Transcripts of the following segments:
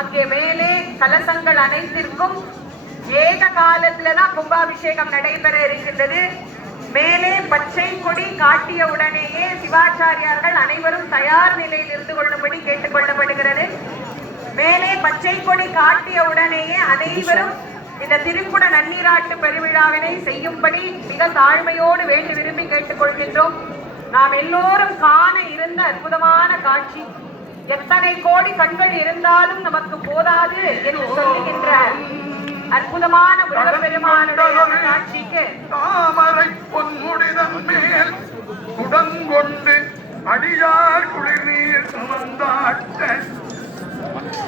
அங்கே மேலே கலசங்கள் அனைத்திற்கும் ஏக காலத்துலதான் கும்பாபிஷேகம் நடைபெற இருக்கின்றது. மேலே பச்சை கொடி காட்டிய உடனேயே சிவாச்சாரியார்கள் அனைவரும் தயார் நிலையில் இருந்து கொள்ளும்படி கேட்டுக்கொள்ளப்படுகிறது. மேலே பச்சை கொடி காட்டிய உடனேயே அனைவரும் இந்த திருக்குட நன்னீராட்டு பெருவிழாவினை செய்யும்படி மிக தாழ்மையோடு வேண்டி விரும்பி கேட்டுக்கொள்கின்றோம். நாம் எல்லோரும் காண இருந்த அற்புதமான காட்சி. எத்தனை கோடி கண்கள் இருந்தாலும் நமக்கு போதாது என்று சொல்லுகின்ற அற்புதமான முருகப்பெருமானுடைய அந்த தாமரை பொன்முடிதன் மேல் உடன்கொண்டு அடியார் குளிர்நீர் சுமந்தாட்ட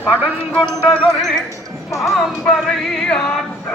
படங்கொண்டதொரு பாம்பரை ஆட்ட